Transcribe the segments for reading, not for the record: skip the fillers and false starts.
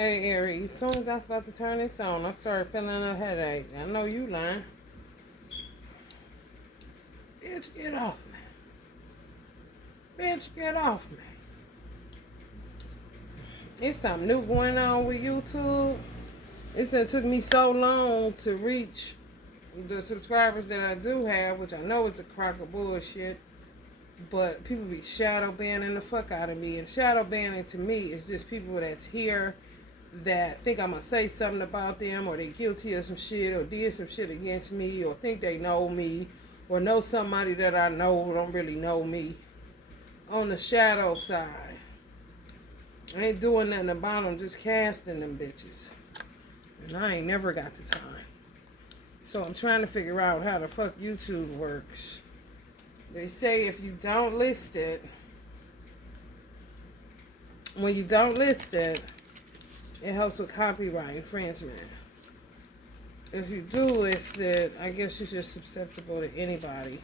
Hey Aries, as soon as I was about to turn this on, I started feeling a headache. I know you lying. Bitch, get off me. Bitch, get off me. It's something new going on with YouTube. It took me so long to reach the subscribers that I do have, which I know is a crock of bullshit. But people be shadow banning the fuck out of me. And shadow banning to me is just people that's here that think I'm gonna say something about them, or they guilty of some shit, or did some shit against me, or think they know me, or know somebody that I know who don't really know me. On the shadow side, I ain't doing nothing about them, just casting them bitches. And I ain't never got the time. So I'm trying to figure out how the fuck YouTube works. They say if you don't list it, when you don't list it, it helps with copyright infringement. If you do list it, I guess you're just susceptible to anybody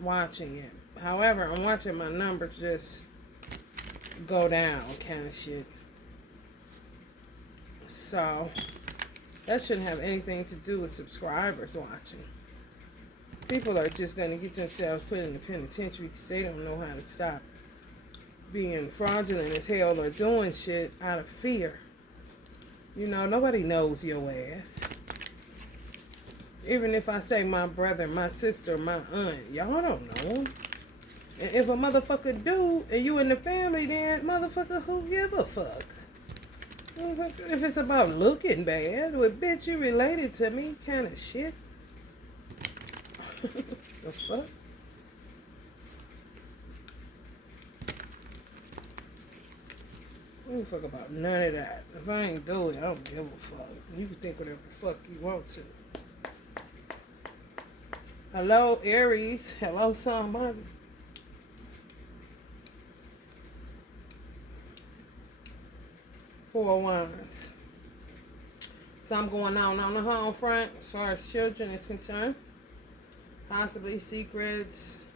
watching it. However, I'm watching my numbers just go down kind of shit. So, that shouldn't have anything to do with subscribers watching. People are just going to get themselves put in the penitentiary because they don't know how to stop being fraudulent as hell or doing shit out of fear. You know, nobody knows your ass. Even if I say my brother, my sister, my aunt, y'all don't know. And if a motherfucker do, and you in the family, then motherfucker, who give a fuck? If it's about looking bad, well, bitch, you related to me, kind of shit. The fuck? I don't fuck about none of that. If I ain't do it, I don't give a fuck. You can think whatever the fuck you want to. Hello, Aries. Hello, somebody. Four Wands. Something going on the home front as far as children is concerned. Possibly secrets.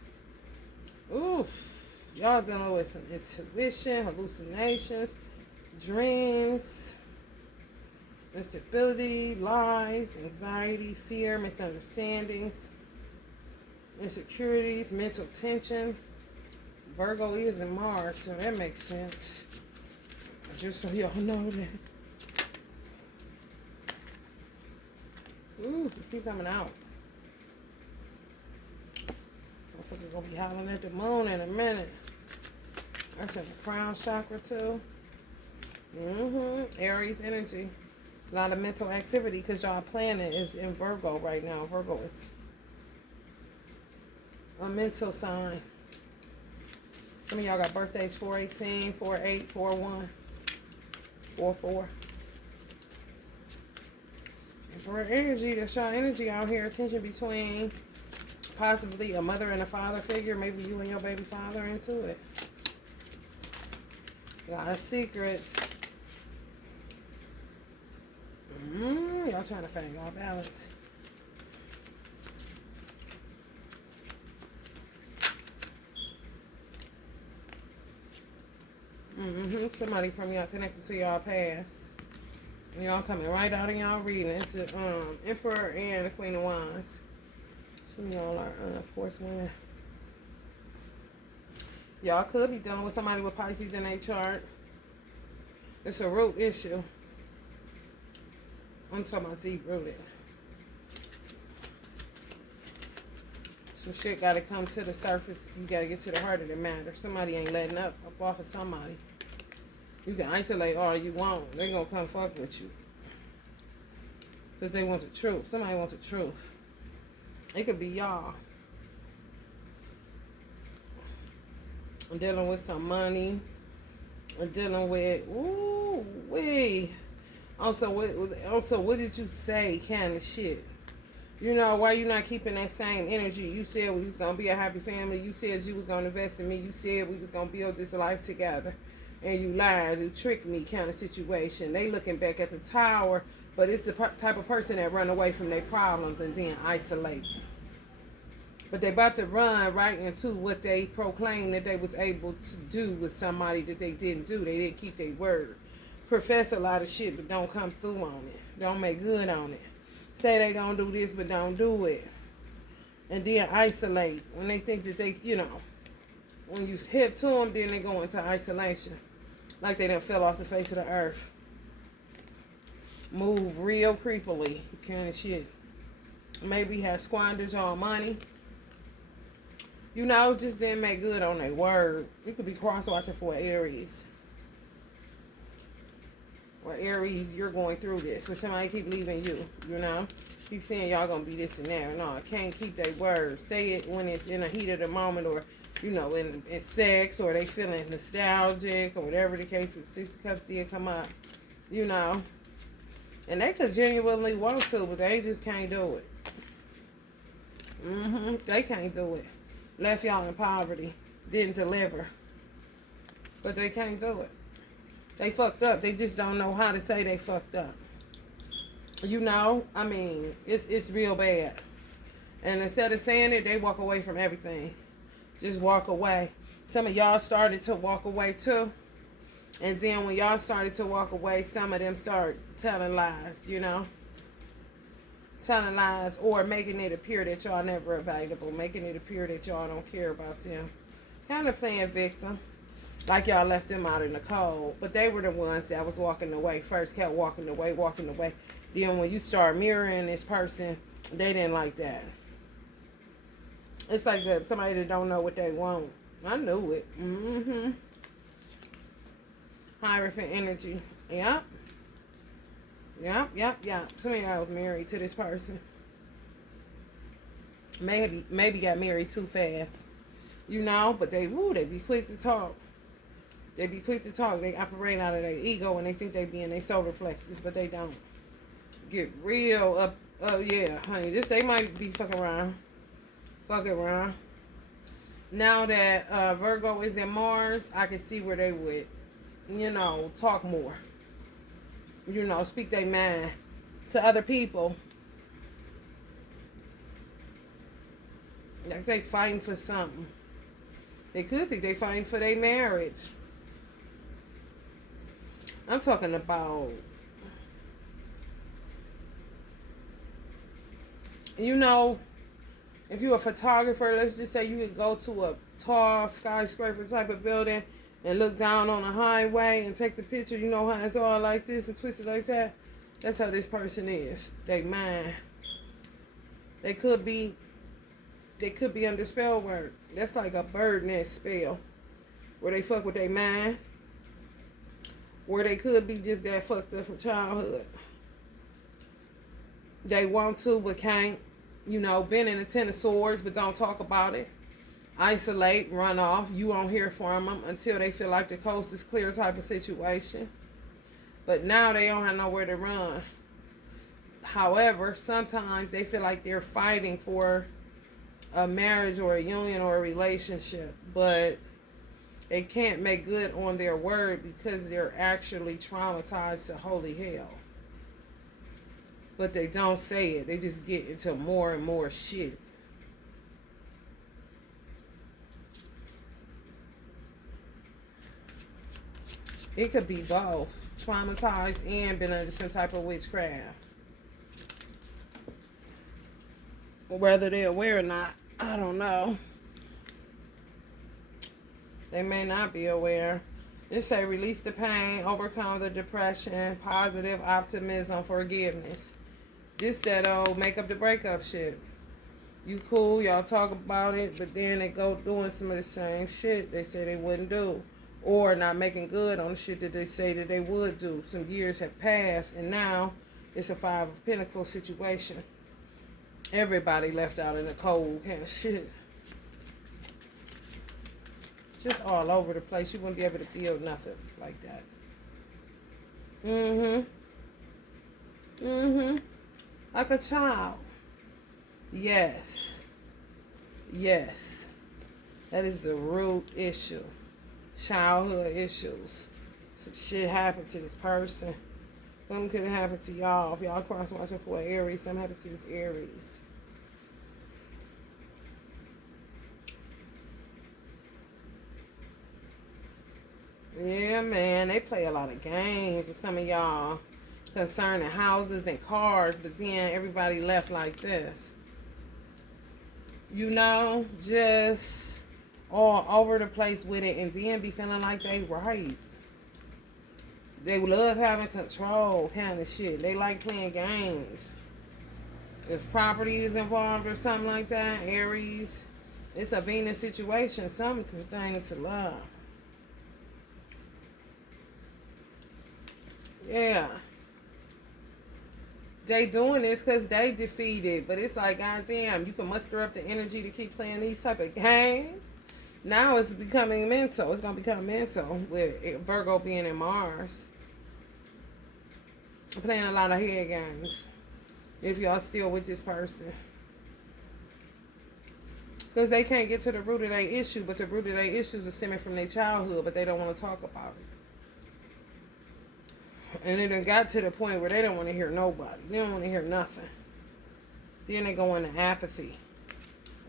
Oof. Y'all dealing with some intuition, hallucinations, dreams, instability, lies, anxiety, fear, misunderstandings, insecurities, mental tension. Virgo is in Mars, so that makes sense. Just so y'all know that. Ooh, keep coming out. Motherfucker gonna be hollering at the moon in a minute. That's in the crown chakra too. Aries energy. A lot of mental activity because y'all planet is in Virgo right now. Virgo is a mental sign. Some of y'all got birthdays 4/18, 4/8, 4/1, 4/4. And for energy, that's y'all energy out here. Tension between possibly a mother and a father figure. Maybe you and your baby father into it. A lot of secrets. Y'all trying to find y'all balance. Somebody from y'all connected to y'all past. Y'all coming right out of y'all reading. It's the Emperor and the Queen of Wands. Some of y'all are, of course, women. Y'all could be dealing with somebody with Pisces in their chart. It's a root issue. I'm talking about deep rooted. Some shit got to come to the surface. You got to get to the heart of the matter. Somebody ain't letting up off of somebody. You can isolate all you want. They're going to come fuck with you. Because they want the truth. Somebody wants the truth. It could be y'all. I'm dealing with some money. I'm dealing with, Also, what did you say kind of shit? You know, why you not keeping that same energy? You said we was going to be a happy family. You said you was going to invest in me. You said we was going to build this life together. And you lied. You tricked me kind of situation. They looking back at the tower, but it's the type of person that run away from their problems and then isolate. But they about to run right into what they proclaimed that they was able to do with somebody that they didn't do. They didn't keep their word. profess a lot of shit but don't come through on it. Don't make good on it. Say they gonna do this but don't do it. And then isolate. When they think that they, when you hip to them, then they go into isolation. Like they done fell off the face of the earth. Move real creepily. Kind of shit. Maybe have squandered your money. Just didn't make good on their word. You could be cross-watching for Aries. Or Aries, you're going through this. Or somebody keep leaving you, Keep saying y'all gonna be this and that. No, I can't keep their word. Say it when it's in the heat of the moment, or, in sex, or they feeling nostalgic, or whatever the case is. Six of Cups still come up, And they could genuinely want to, but they just can't do it. They can't do it. Left y'all in poverty. Didn't deliver. But they can't do it. They fucked up. They just don't know how to say they fucked up. It's real bad. And instead of saying it, they walk away from everything. Just walk away. Some of y'all started to walk away too. And then when y'all started to walk away, some of them start telling lies, Telling lies or making it appear that y'all never available. Making it appear that y'all don't care about them. Kind of playing victim. Like y'all left them out in the cold. But they were the ones that was walking away first. Kept walking away. Then when you start mirroring this person, they didn't like that. It's like somebody that don't know what they want. I knew it. Hierophant energy. Yep. Some of y'all was married to this person. Maybe got married too fast. But they be quick to talk. They operate out of their ego and they think they be in their solar plexus, but they don't. Get real up. Oh yeah, honey. They might be fucking around. Now that Virgo is in Mars, I can see where they would, talk more. Speak their mind to other people. Like they fighting for something. They could think they fighting for their marriage. I'm talking about, if you're a photographer, let's just say you could go to a tall skyscraper type of building and look down on a highway and take the picture. You know how it's all like this and twisted like that? That's how this person is. They mind. They could be under spell work. That's like a bird nest spell. Where they fuck with their mind. Where they could be just that fucked up from childhood. They want to but can't. Been in the Ten of Swords but don't talk about it. Isolate, run off. You won't hear from them until they feel like the coast is clear type of situation. But now they don't have nowhere to run. However, sometimes they feel like they're fighting for a marriage or a union or a relationship. But they can't make good on their word because they're actually traumatized to holy hell. But they don't say it. They just get into more and more shit. It could be both. Traumatized and been under some type of witchcraft. Whether they're aware or not, I don't know. They may not be aware. Just say release the pain, overcome the depression, positive optimism, forgiveness. Just that old make up the breakup shit. You cool, y'all talk about it, but then they go doing some of the same shit they say they wouldn't do. Or not making good on the shit that they say that they would do. Some years have passed, and now it's a Five of Pentacles situation. Everybody left out in the cold kind of shit. Just all over the place. You wouldn't be able to build nothing like that. Like a child. Yes. That is the root issue. Childhood issues. Some shit happened to this person. Something could have happened to y'all. If y'all cross watching for an Aries, something happened to this Aries. Yeah, man, they play a lot of games with some of y'all concerning houses and cars, but then everybody left like this. You know, just all over the place with it, and then be feeling like they right. They love having control kind of shit. They like playing games. If property is involved or something like that, Aries, it's a Venus situation, something pertaining to love. Yeah. They doing this because they defeated, but it's like, goddamn, you can muster up the energy to keep playing these type of games. Now it's becoming mental. It's gonna become mental with Virgo being in Mars, playing a lot of head games. If y'all still with this person, because they can't get to the root of their issue, but the root of their issues are stemming from their childhood, but they don't want to talk about it. And it done got to the point where they don't want to hear nobody. They don't want to hear nothing. Then they go into apathy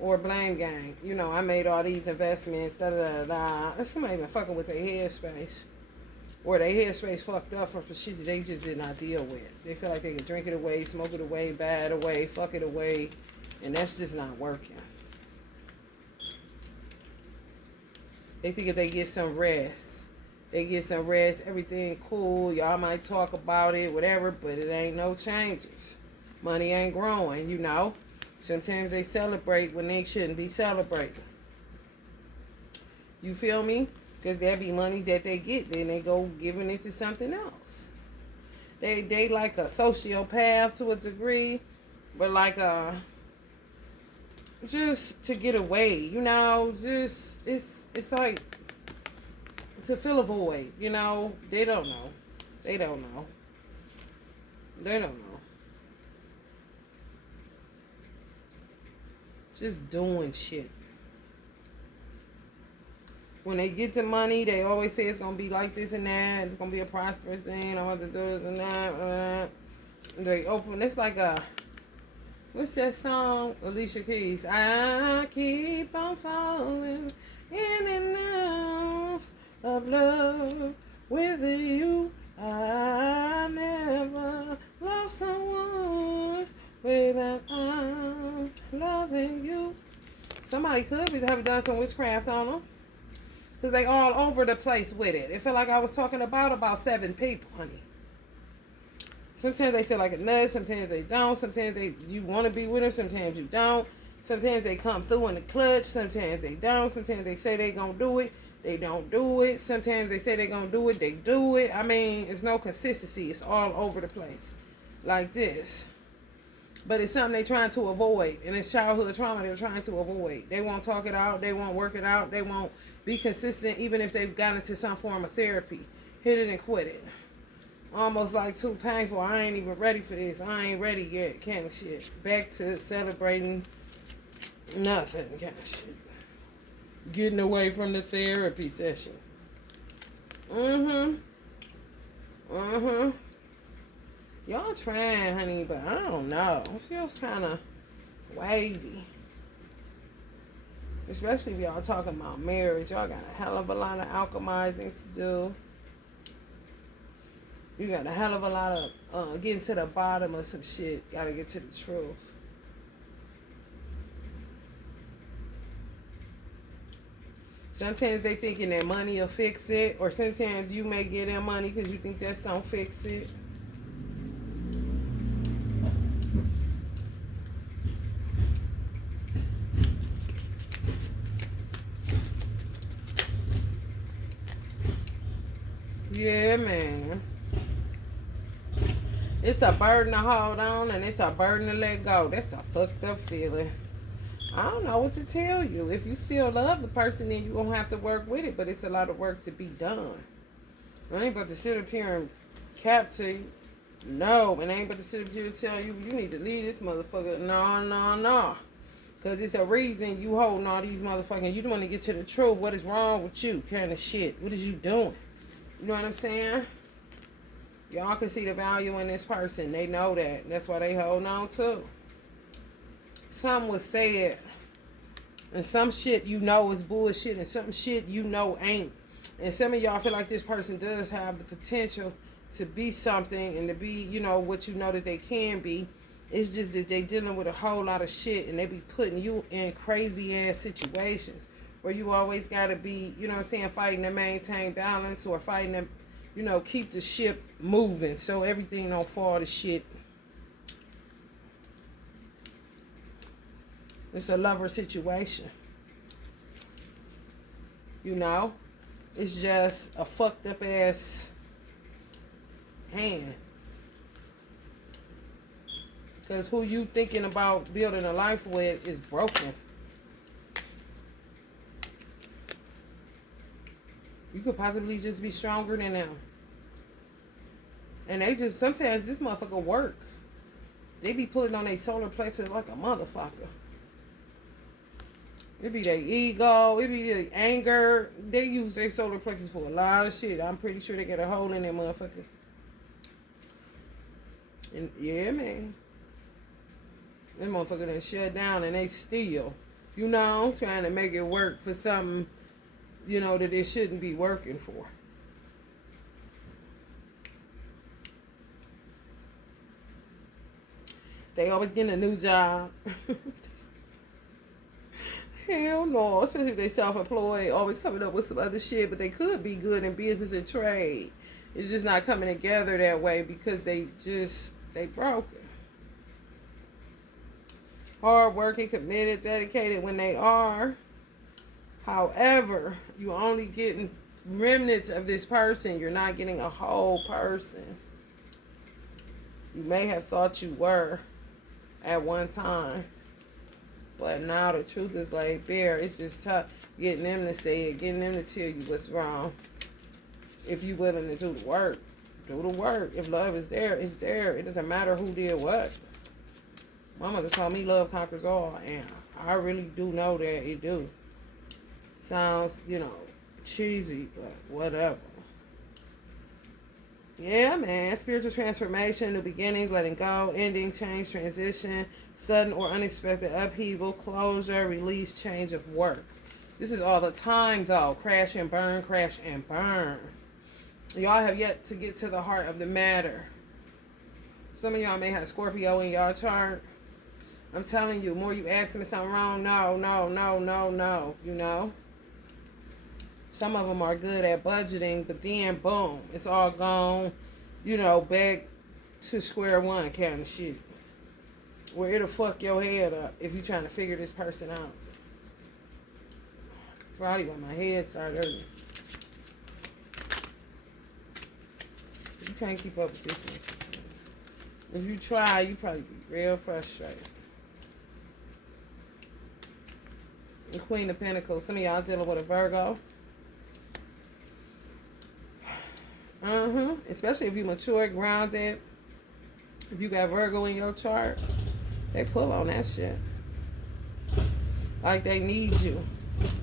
or blame game. You know, I made all these investments, da da da da. Somebody been fucking with their headspace. Or their headspace fucked up from shit that they just did not deal with. They feel like they can drink it away, smoke it away, bad away, fuck it away. And that's just not working. They think if they get some rest, everything cool, y'all might talk about it, whatever, but it ain't no changes. Money ain't growing, you know. Sometimes they celebrate when they shouldn't be celebrating. You feel me? Because there be money that they get, then they go giving it to something else. They like a sociopath to a degree, but like just to get away, you know, just it's like to fill a void, you know. They don't know. They don't know. They don't know. Just doing shit. When they get the money, they always say it's gonna be like this and that. It's gonna be a prosperous thing. I want to do this and that. They open. It's like a, what's that song? Alicia Keys. I keep on falling in and out of love with you. I never love someone without I'm loving you. Somebody could have done some witchcraft on them. Because they all over the place with it. It felt like I was talking about 7 people, honey. Sometimes they feel like a nut. Sometimes they don't. Sometimes you want to be with them. Sometimes you don't. Sometimes they come through in the clutch. Sometimes they don't. Sometimes they say they going to do it. They don't do it. Sometimes they say they going to do it. They do it. I mean, it's no consistency. It's all over the place. Like this. But it's something they're trying to avoid. And it's childhood trauma they're trying to avoid. They won't talk it out. They won't work it out. They won't be consistent even if they've gotten into some form of therapy. Hit it and quit it. Almost like too painful. I ain't even ready for this. I ain't ready yet kind of shit. Back to celebrating nothing kind of shit. Getting away from the therapy session. Y'all trying, honey, but I don't know. It feels kind of wavy. Especially if y'all talking about marriage. Y'all got a hell of a lot of alchemizing to do. You got a hell of a lot of getting to the bottom of some shit. Gotta get to the truth. Sometimes they thinking that money will fix it. Or sometimes you may get them money because you think that's going to fix it. Yeah, man. It's a burden to hold on and it's a burden to let go. That's a fucked up feeling. I don't know what to tell you. If you still love the person, then you won't have to work with it, but it's a lot of work to be done. I ain't about to sit up here and cap to you. No, and I ain't about to sit up here and tell you, you need to leave this motherfucker. No. Because it's a reason you holding all these motherfuckers. You want to get to the truth. What is wrong with you? Kind of shit. What is you doing? You know what I'm saying? Y'all can see the value in this person. They know that. That's why they hold on to. Some would say it. And some shit you know is bullshit. And some shit you know ain't. And some of y'all feel like this person does have the potential to be something and to be, you know, what you know that they can be. It's just that they dealing with a whole lot of shit and they be putting you in crazy ass situations where you always gotta be, you know what I'm saying, fighting to maintain balance or fighting to, you know, keep the ship moving so everything don't fall to shit. It's a lover situation. You know? It's just a fucked up ass hand. Because who you thinking about building a life with is broken. You could possibly just be stronger than them. And they just, sometimes this motherfucker work. They be pulling on their solar plexus like a motherfucker. It be their ego, it be their anger. They use their solar plexus for a lot of shit. I'm pretty sure they get a hole in that motherfucker. And yeah, man. That motherfucker done shut down and they still, you know, trying to make it work for something, you know, that it shouldn't be working for. They always getting a new job. Hell no, especially if they self-employed, always coming up with some other shit, but they could be good in business and trade. It's just not coming together that way because they broken. Hard working, committed, dedicated when they are. However, you only getting remnants of this person. You're not getting a whole person. You may have thought you were at one time. But now the truth is laid bare. It's just tough getting them to say it, getting them to tell you what's wrong. If you're willing to do the work, do the work. If love is there, it's there. It doesn't matter who did what. My mother told me love conquers all, and I really do know that it do. Sounds, you know, cheesy, but whatever. Yeah, man. Spiritual transformation, new beginnings, letting go, ending, change, transition, sudden or unexpected upheaval, closure, release, change of work. This is all the time, though. Crash and burn, crash and burn. Y'all have yet to get to the heart of the matter. Some of y'all may have Scorpio in y'all chart. I'm telling you, more you ask me something wrong, no, you know. Some of them are good at budgeting, but then, boom, it's all gone, you know, back to square one kind of shit. Where it'll fuck your head up if you're trying to figure this person out. Probably when my head started hurting. You can't keep up with this one. If you try, you probably be real frustrated. The Queen of Pentacles. Some of y'all dealing with a Virgo. Especially if you mature, grounded. If you got Virgo in your chart, they pull on that shit. Like they need you.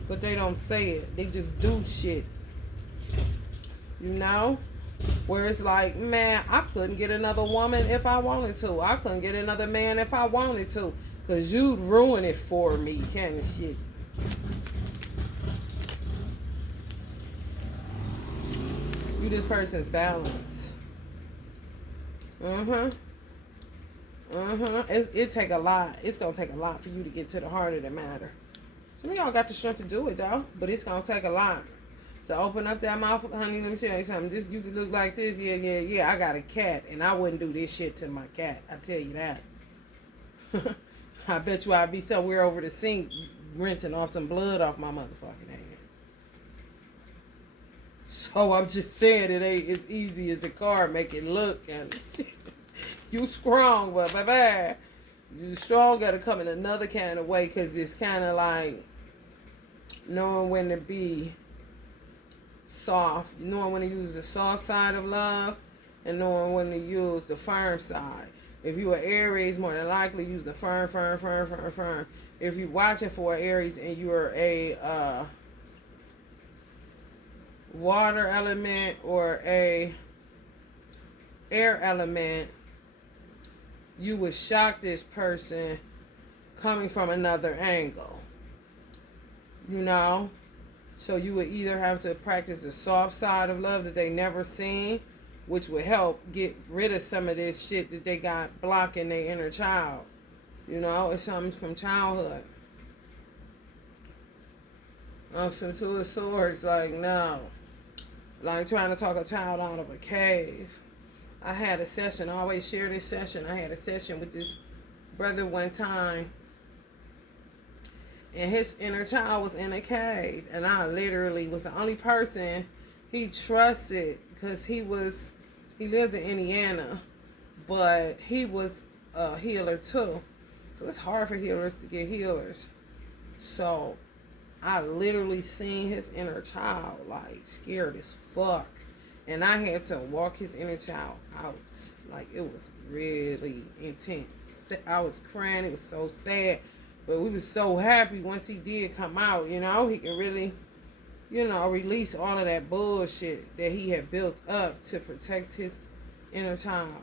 But they don't say it. They just do shit. You know? Where it's like, man, I couldn't get another woman if I wanted to. I couldn't get another man if I wanted to. Because you'd ruin it for me, kind of shit. You this person's balance. It take a lot. It's going to take a lot for you to get to the heart of the matter. Some of y'all got the strength to do it, though. But it's going to take a lot. To open up that mouth, honey, let me tell you something. This, you could look like this. Yeah. I got a cat, and I wouldn't do this shit to my cat. I tell you that. I bet you I'd be somewhere over the sink rinsing off some blood off my motherfucking hand. So I'm just saying it ain't as easy as the card make it look. And you strong, but baby, you strong got to come in another kind of way because it's kind of like knowing when to be soft, knowing when to use the soft side of love and knowing when to use the firm side. If you are Aries, more than likely use the firm. If you're watching for Aries and you're a water element or a air element, you would shock this person coming from another angle. You know? So you would either have to practice the soft side of love that they never seen, which would help get rid of some of this shit that they got blocking their inner child. You know, it's something from childhood. Some Two of Swords, like, no. Like trying to talk a child out of a cave. I had a session, I always share this session. I had a session with this brother one time, and his inner child was in a cave, and I literally was the only person he trusted, because he lived in Indiana, but he was a healer too. So it's hard for healers to get healers. So I literally seen his inner child, like, scared as fuck. And I had to walk his inner child out. Like, it was really intense. I was crying. It was so sad. But we was so happy once he did come out, you know. He could really, you know, release all of that bullshit that he had built up to protect his inner child.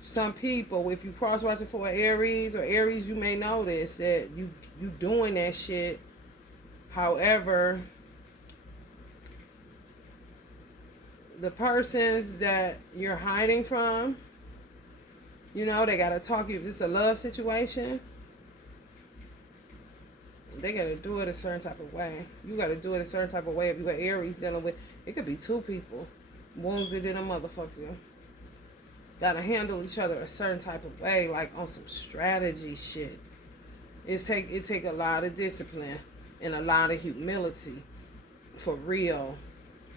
Some people, if you cross-watching for an Aries or Aries, you may know this, that you doing that shit. However, the persons that you're hiding from, you know, they gotta talk you. If it's a love situation, they gotta do it a certain type of way. You gotta do it a certain type of way. If you got Aries dealing with, it could be two people, wounded in a motherfucker. Gotta handle each other a certain type of way, like on some strategy shit. It take a lot of discipline and a lot of humility, for real.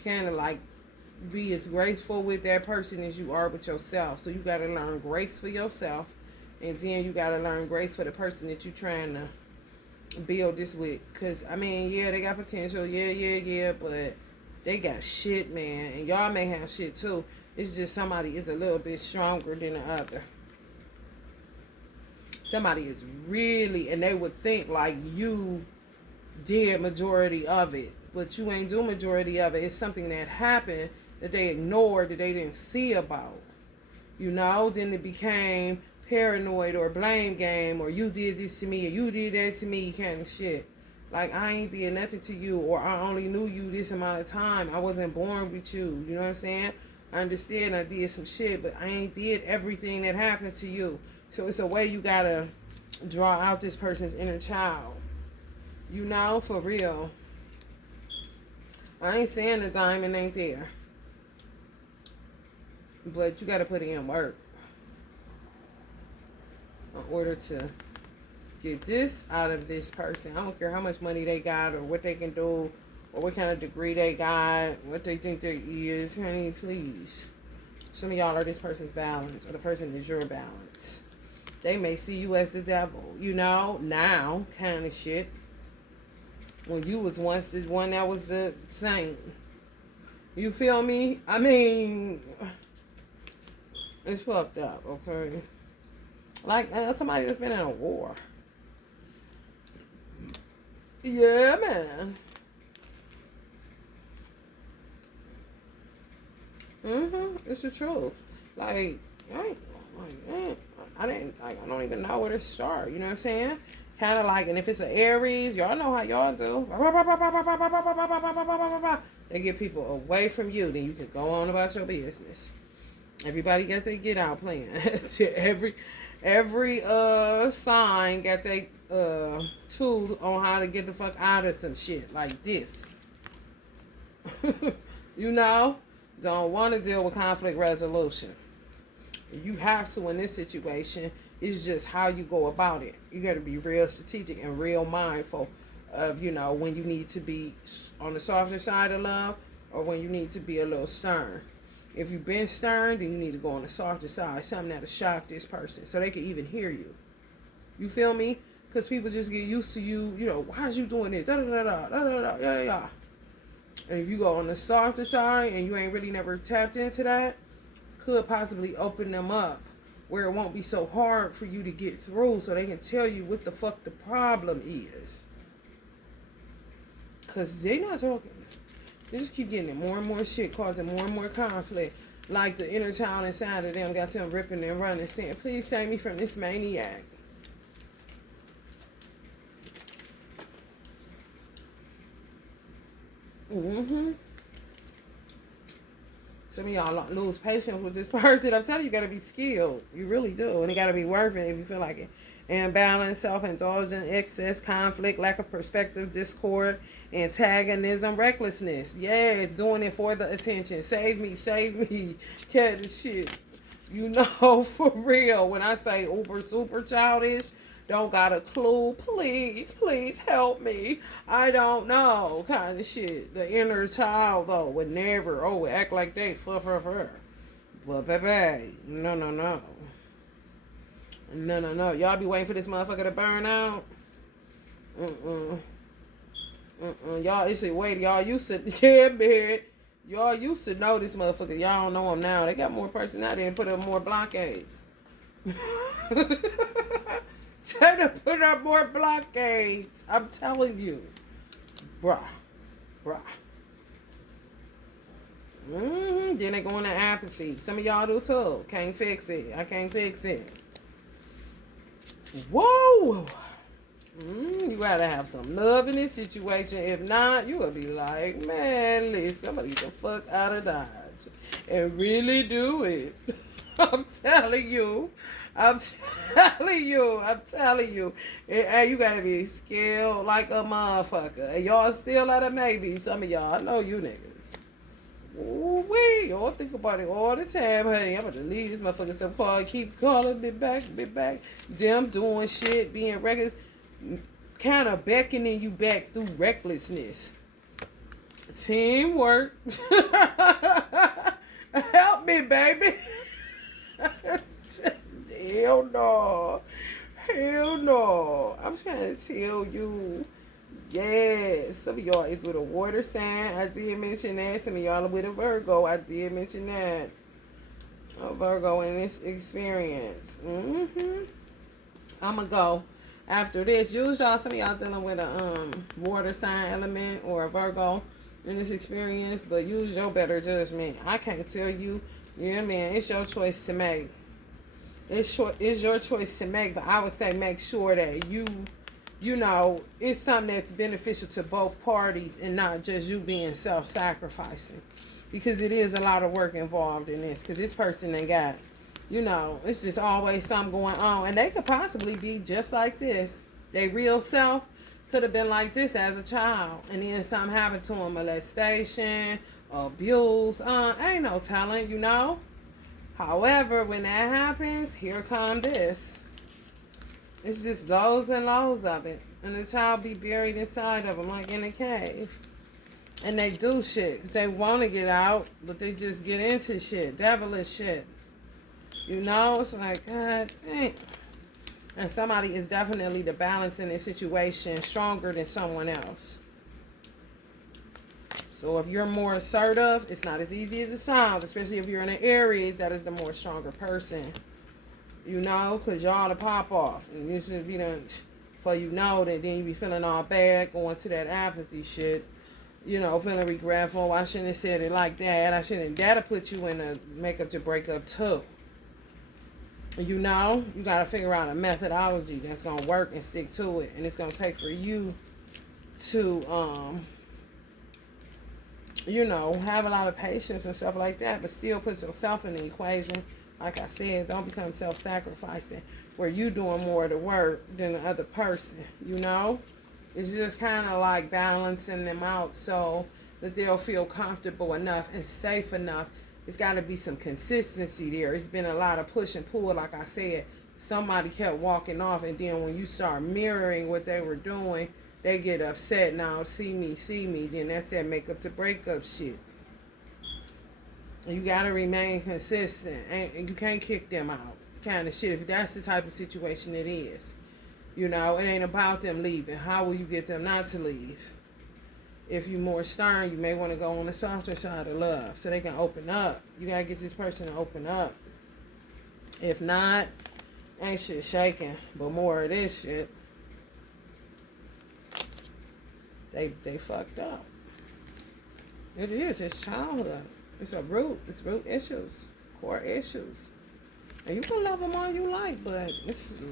Kind of like be as graceful with that person as you are with yourself. So you gotta learn grace for yourself, and then you gotta learn grace for the person that you're trying to build this with. Cause I mean, yeah, they got potential, yeah, but they got shit, man, and y'all may have shit too. It's just somebody is a little bit stronger than the other. Somebody is really, and they would think like you did majority of it, but you ain't do majority of it. It's something that happened that they ignored, that they didn't see about. You know, then it became paranoid or blame game, or you did this to me, or you did that to me, kind of shit. Like, I ain't did nothing to you, or I only knew you this amount of time. I wasn't born with you. You know what I'm saying? I understand I did some shit, but I ain't did everything that happened to you. So it's a way you gotta draw out this person's inner child. You know, for real. I ain't saying the diamond ain't there, but you gotta put in work in order to get this out of this person. I don't care how much money they got or what they can do or what kind of degree they got, what they think there is. Honey, please. Some of y'all are this person's balance, or the person is your balance. They may see you as the devil, you know, now, kind of shit. When you was once the one that was the saint. You feel me? I mean, it's fucked up, okay? Like, somebody that's been in a war. Yeah, man. It's the truth. Like, I don't even know where to start. You know what I'm saying? Kind of like, and if it's an Aries, y'all know how y'all do. They get people away from you, then you can go on about your business. Everybody got their get out plan. every sign got their tool on how to get the fuck out of some shit like this. You know? Don't want to deal with conflict resolution. You have to in this situation. It's just how you go about it. You got to be real strategic and real mindful of, you know, when you need to be on the softer side of love or when you need to be a little stern. If you've been stern, then you need to go on the softer side. Something that'll shock this person so they can even hear you. You feel me? Because people just get used to you, you know, why is you doing this? Yeah. And if you go on the softer side and you ain't really never tapped into that, could possibly open them up where it won't be so hard for you to get through so they can tell you what the fuck the problem is. Because they not talking. They just keep getting it more and more shit, causing more and more conflict. Like the inner child inside of them got them ripping and running, saying, please save me from this maniac. Mm-hmm. Some of y'all lose patience with this person. I'm telling you, you gotta be skilled. You really do. And it gotta be worth it if you feel like it. Imbalance, self-indulgence, excess, conflict, lack of perspective, discord, antagonism, recklessness. Yes, doing it for the attention. Save me, save me. Cat the shit. You know, for real. When I say uber super childish, don't got a clue. Please, please help me. I don't know. Kind of shit. The inner child, though, would never, act like they, for. But, baby, no, no, no. No, no, no. Y'all be waiting for this motherfucker to burn out? Mm-mm. Mm-mm. Y'all, it's a wait. Y'all used to, yeah, man. Y'all used to know this motherfucker. Y'all don't know him now. They got more personality and put up more blockades. Try to put up more blockades. I'm telling you. Bruh. Then they go into apathy. Some of y'all do too. Can't fix it. I can't fix it. Whoa. You gotta have some love in this situation. If not, you will be like, man, listen, I'm gonna get the fuck out of Dodge. And really do it. I'm telling you. I'm telling you. And you gotta be skilled like a motherfucker. And y'all still at a maybe. Some of y'all, I know you niggas. Ooh-wee. Y'all think about it all the time, honey. I'm about to leave this motherfucker so far. Keep calling me back. Them doing shit, being reckless, kind of beckoning you back through recklessness. Teamwork. Help me, baby. Hell no. I'm trying to tell you. Yes. Some of y'all is with a water sign. I did mention that. Some of y'all are with a Virgo. I did mention that. A Virgo in this experience. I'm going to go after this. Use y'all. Some of y'all dealing with a water sign element or a Virgo in this experience. But use your better judgment. I can't tell you. Yeah, man. It's your choice to make. It's your choice to make, but I would say make sure that you know, it's something that's beneficial to both parties and not just you being self-sacrificing. Because it is a lot of work involved in this. Because this person they got, you know, it's just always something going on. And they could possibly be just like this. They real self could have been like this as a child. And then something happened to them, molestation, abuse. Ain't no telling, you know. However, when that happens, here come this. It's just loads and loads of it. And the child be buried inside of them like in a cave. And they do shit because they want to get out, but they just get into shit. Devilish shit. You know? It's like, God dang. And somebody is definitely the balance in this situation stronger than someone else. So if you're more assertive, it's not as easy as it sounds, especially if you're in an Aries, that is the more stronger person. You know, because y'all to pop off. And this should be done for you know that then you be feeling all bad, going to that apathy shit. You know, feeling regretful. I shouldn't have said it like that. I shouldn't. That'll put you in a makeup to break up too. You know, you got to figure out a methodology that's going to work and stick to it. And it's going to take for you to, you know, have a lot of patience and stuff like that, but still put yourself in the equation. Like I said, don't become self-sacrificing where you doing more of the work than the other person, you know? It's just kind of like balancing them out so that they'll feel comfortable enough and safe enough. It's got to be some consistency there. It's been a lot of push and pull, like I said. Somebody kept walking off, and then when you start mirroring what they were doing, they get upset. Now, see me. Then that's that makeup to breakup shit. You got to remain consistent. And you can't kick them out kind of shit if that's the type of situation it is. You know, it ain't about them leaving. How will you get them not to leave? If you're more stern, you may want to go on the softer side of love so they can open up. You got to get this person to open up. If not, ain't shit shaking. But more of this shit. They fucked up. It is. It's childhood. It's root issues. Core issues. And you can love them all you like, but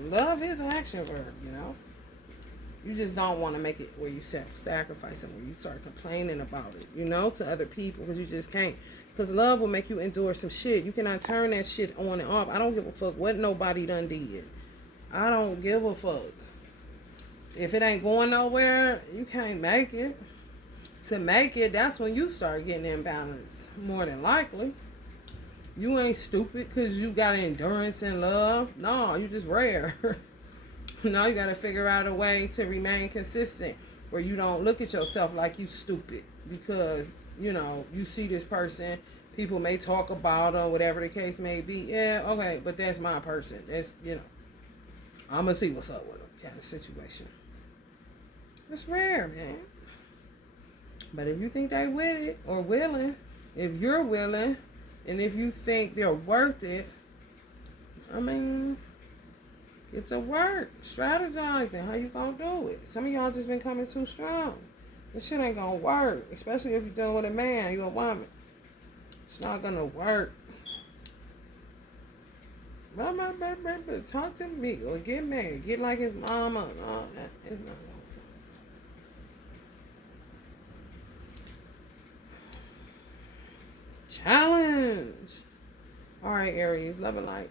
love is an action verb, you know? You just don't want to make it where you sacrifice and where you start complaining about it, to other people, because you just can't. Because love will make you endure some shit. You cannot turn that shit on and off. I don't give a fuck what nobody done did. I don't give a fuck. If it ain't going nowhere, you can't make it. To make it, that's when you start getting imbalanced. More than likely. You ain't stupid because you got endurance and love. No, you just rare. No, you got to figure out a way to remain consistent where you don't look at yourself like you stupid because, you see this person. People may talk about them, whatever the case may be. Yeah, okay, but that's my person. That's, I'm going to see what's up with them kind of situation. It's rare, man. But if you think they with it or willing, if you're willing, and if you think they're worth it, get to work, strategizing how you gonna do it. Some of y'all just been coming too strong. This shit ain't gonna work, especially if you're dealing with a man, you a woman. It's not gonna work. Talk to me or get mad, get like his mama. No, it's not. Challenge. All right, Aries, love and light.